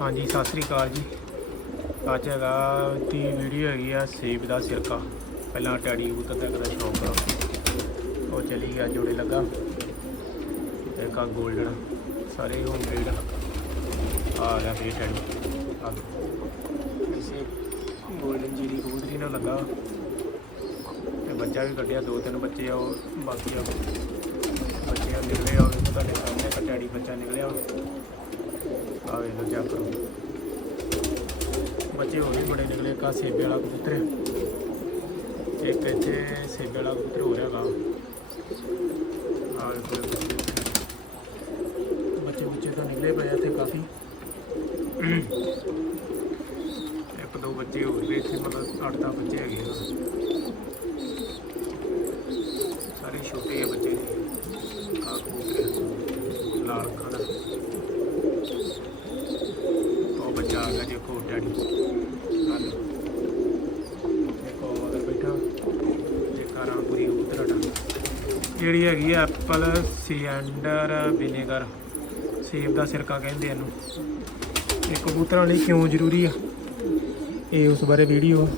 ਹਾਂਜੀ, ਸਤਿ ਸ੍ਰੀ ਅਕਾਲ ਜੀ। ਅੱਜ ਹੈਗਾ ਦੀ ਵੀਡੀਓ ਹੈਗੀ ਆ ਸੇਬ ਦਾ ਸਿਰਕਾ। ਪਹਿਲਾਂ ਟੈਡੀ ਕਬੂਤਰ ਦਾ ਕਰਾ ਸ਼ੌਂਕ ਆ। ਉਹ ਚਲੀ ਗਿਆ, ਜੋੜੇ ਲੱਗਾ। ਇੱਕ ਆ 골ਡਨ ਸਾਰੇ ਹੋਮ ਬਰੀਡ ਆ। ਗਿਆ ਫੇਰ ਟੈਡੀ ਆ। ਇਸੇ 골ਡਨ ਜੀਰੀ ਕਬੂਤਰੀ ਨਾਲ ਲੱਗਾ। ਤੇ ਬੱਚਾ ਵੀ ਕੱਢਿਆ, ਦੋ ਤਿੰਨ ਬੱਚੇ ਆ ਉਹ, ਬਾਕੀ ਆ। ਬੱਚੇ ਨਿਕਲੇ ਆ ਉਹ ਤੁਹਾਡੇ ਸਾਹਮਣੇ ਟੈਡੀ ਬੱਚਾ ਨਿਕਲਿਆ। ਆ ਵੇਖ ਲਓ ਚੈੱਕ ਕਰੋ। ਬੱਚੇ ਹੋਰ ਵੀ ਬੜੇ ਨਿਕਲੇ ਕਾ ਸੇਬੇ ਵਾਲਾ ਕਬੂਤਰ। ਇੱਕ ਇੱਥੇ ਸੇਬੇ ਵਾਲਾ ਕਬੂਤਰ ਹੋ ਰਿਹਾ ਗਾ ਆ ਵੇਖੋ ਬੱਚੇ ਬੱਚੇ ਤਾਂ ਨਿਕਲੇ ਪਏ ਇੱਥੇ ਕਾਫੀ। ਇੱਕ ਦੋ ਬੱਚੇ ਹੋਰ ਵੀ ਇੱਥੇ, ਮਤਲਬ ਅੱਠ ਦਸ ਬੱਚੇ ਹੈਗੇ ਆ ਸਾਰੇ ਛੋਟੇ ਆ ਬੱਚੇ ਆ ਕਬੂਤਰ ਆ, ਲਾਲ ਅੱਖਾਂ ਦਾ ਉਹ ਬੱਚਾ ਡੈਡੀ ਹਾਲ ਦੇਖੋ ਮਗਰ ਬੈਠਾ, ਤੇ ਕਾਰਾਂ ਪੂਰੀ ਉਤਰਟਾ ਜਿਹੜੀ ਹੈਗੀ ਆ ਐਪਲ ਸੀਐਂਡਰ ਵਿਨੇਗਰ, ਸੇਬ ਦਾ ਸਿਰਕਾ ਕਹਿੰਦੇ ਇਹਨੂੰ। ਇਹ ਕਬੂਤਰਾਂ ਲਈ ਕਿਉਂ ਜ਼ਰੂਰੀ ਆ? ਇਹ ਉਸ ਬਾਰੇ ਵੀਡੀਓ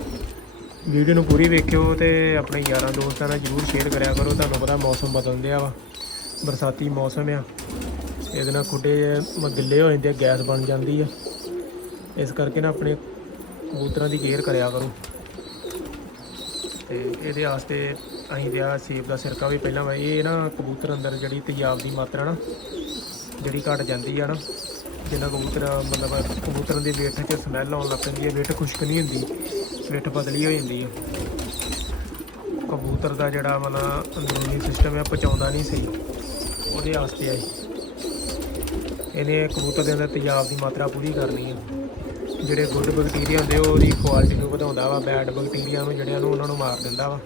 ਵੀਡੀਓ ਨੂੰ ਪੂਰੀ ਵੇਖਿਓ ਤੇ ਆਪਣੇ ਯਾਰਾਂ ਦੋਸਤਾਂ ਨਾਲ ਜਰੂਰ ਸ਼ੇਅਰ ਕਰਿਆ ਕਰੋ। ਤੁਹਾਨੂੰ ਪਤਾ ਮੌਸਮ ਬਦਲਣ ਡਿਆ ਵਾ। ਬਰਸਾਤੀ ਮੌਸਮ ਆ। ਇਹਦੇ ਨਾਲ ਖੁੱਡੇ ਮ- ਗਿੱਲੇ ਹੋ ਜਾਂਦੇ ਆ, ਗੈਸ ਬਣ ਜਾਂਦੀ ਆ। ਇਸ ਕਰਕੇ ਨਾ ਆਪਣੇ ਕਬੂਤਰਾਂ ਦੀ ਕੇਅਰ ਕਰਿਆ ਕਰੋ। ਤੇ ਇਹਦੇ ਵਾਸਤੇ ਅਸੀਂ ਦਿਆ ਸੇਬ ਦਾ ਸਿਰਕਾ ਵੀ ਪਹਿਲਾਂ ਵਾ, ਇਹ ਨਾ ਕਬੂਤਰ ਅੰਦਰ ਜਿਹੜੀ ਤੇਜ਼ਾਬ ਦੀ ਮਾਤਰਾ ਨਾ, ਜਿਹੜੀ ਘਟ ਜਾਂਦੀ ਆ ਨਾ, ਜਿੰਨਾ ਕਬੂਤਰ, ਮਤਲਬ ਕਬੂਤਰਾਂ ਦੀ ਵੇਠ 'ਚ ਸਮੈਲ ਆਉਣ ਲੱਗ ਪੈਂਦੀ ਹੈ ਵੇਠ ਖੁਸ਼ਕ ਨਹੀਂ ਹੁੰਦੀ ਵੇਠ ਬਦਲੀ ਹੋ ਜਾਂਦੀ ਹੈ ਕਬੂਤਰ ਦਾ ਜਿਹੜਾ ਮਤਲਬ ਅੰਦਰੂਨੀ ਸਿਸਟਮ ਹੈ ਪਚਾਉਂਦਾ ਨਹੀਂ ਸਹੀ, ਉਹਦੇ ਵਾਸਤੇ ਆਈ ਇਹਨੇ ਕਬੂਤਰ ਦੇ ਅੰਦਰ ਤੇਜ਼ਾਬ ਦੀ ਮਾਤਰਾ ਪੂਰੀ ਕਰਨੀ ਹੈ ਜਿਹੜੇ ਗੁੱਡ ਬੈਕਟੀਰੀਆ ਹੁੰਦੇ, ਉਹਦੀ ਕੁਆਲਿਟੀ ਨੂੰ ਵਧਾਉਂਦਾ ਵਾ ਬੈਡ ਬੈਕਟੀਰੀਆ ਨੂੰ, ਜਿਹੜਿਆਂ ਨੂੰ ਉਹਨਾਂ ਨੂੰ ਮਾਰ ਦਿੰਦਾ ਵਾ।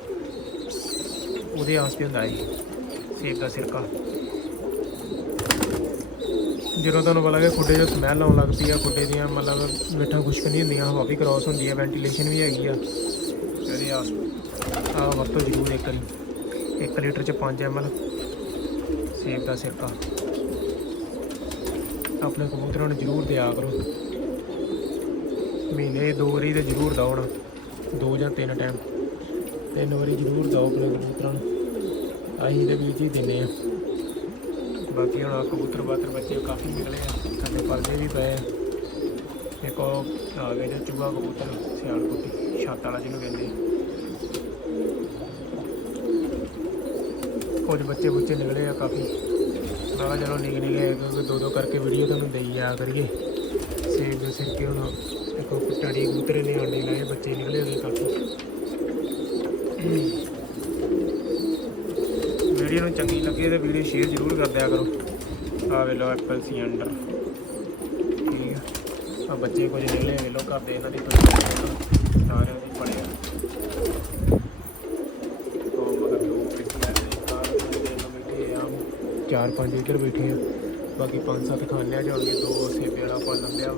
ਉਹਦੇ ਵਾਸਤੇ ਹੁੰਦਾ ਹੈ ਸੇਬ ਦਾ ਸਿਰਕਾ। ਜਦੋਂ ਤੁਹਾਨੂੰ ਪਤਾ ਕਿ ਖੁੱਡੇ 'ਚੋਂ ਸਮੈਲ ਆਉਣ ਲੱਗ ਪਈ ਆ, ਖੁੱਡੇ ਦੀਆਂ ਮਤਲਬ ਮਿੱਠਾ ਖੁਸ਼ਕ ਨਹੀਂ ਹੁੰਦੀਆਂ, ਹਵਾ ਵੀ ਕ੍ਰਾਸ ਹੁੰਦੀ ਆ ਵੈਂਟੀਲੇਸ਼ਨ ਵੀ ਹੈਗੀ ਆ। ਇਹਦੇ ਆਸ ਆ ਵਰਤੋ ਜ਼ਰੂਰ ਇੱਕ ਵਾਰੀ। 1 ਲੀਟਰ ਚ 5 ml ਸੇਬ ਦਾ ਸਿਰਕਾ। ਆਪਣੇ ਕਬੂਤਰਾਂ ਨੂੰ ਜ਼ਰੂਰ ਦਿਆ ਕਰੋ। ਮਹੀਨੇ ਦੋ ਵਾਰੀ ਤੇ ਜ਼ਰੂਰ ਦਿਓ ਨਾ ਦੋ ਜਾਂ ਤਿੰਨ ਟਾਈਮ ਤਿੰਨ ਵਾਰੀ ਜ਼ਰੂਰ ਦਿਓ ਆਪਣੇ ਕਬੂਤਰਾਂ ਨੂੰ। ਅਸੀਂ ਤੇ ਵੀਰ ਜੀ ਦਿੰਨੇ ਆ। ਬਾਕੀ ਹੁਣ ਆਹ ਕਬੂਤਰ ਬਾਤਰ ਬੱਚੇ ਕਾਫੀ ਨਿਕਲੇ ਆ। ਸਾਡੇ ਪਰਦੇ ਵੀ ਪਏ ਆ। ਇੱਕ ਉਹ ਆ ਗਏ ਜੋ ਚੂਹਾ ਕਬੂਤਰ ਸਿਆਲ ਕੁੱਟੀ ਛੱਤ ਵਾਲਾ ਜਿਹਨੂੰ ਕਹਿੰਦੇ ਕੁਝ ਬੱਚੇ ਬੁੱਚੇ ਨਿਕਲੇ ਆ ਕਾਫੀ। ਨਾਲਾ ਚਲੋ ਨਿਕ ਨਿਕੇ ਕਿਉਂਕਿ ਦੋ ਦੋ ਕਰਕੇ ਵੀਡੀਓ ਤੁਹਾਨੂੰ ਦੇਈ ਆ ਕਰੀਏ। ਸੇਬ ਦੇ ਸਿਰਕੇ ਹੁਣ ਦੇਖੋ ਟੜੀ ਕਬੂਤਰੇ ਨੇ ਆਂਡੇ ਲਾਏ ਬੱਚੇ ਨਿਕਲੇ ਹੋਏ ਕਾਫੀ। ਵੀਡੀਓ ਨੂੰ ਚੰਗੀ ਲੱਗੇ ਤਾਂ ਵੀਡੀਓ ਸ਼ੇਅਰ ਜ਼ਰੂਰ ਕਰ ਦਿਆ ਕਰੋ। ਆ ਵੇ ਲੋ ਐਪਲ ਸੀ ਅੰਡਰ ਠੀਕ ਆ। ਆ ਬੱਚੇ ਕੁਝ ਨਿਕਲੇ ਵੇ ਲੋ ਘਰ ਦੇ ਇਹਨਾਂ ਦੀ ਕੋਈ ਸਾਰਿਆਂ ਪੜਿਆ ਉਹ ਮਗਰ ਲੋਕ ਬੈਠੇ ਆ ਚਾਰ ਪੰਜ ਇੱਧਰ ਬੈਠੇ ਆ। ਬਾਕੀ ਪੰਜ ਸੱਤ ਖਾਨਿਆਂ ਚ ਹੋਣਗੇ ਦੋ ਸੇਬੇ ਵਾਲਾ ਪਾ ਲੰਦਿਆ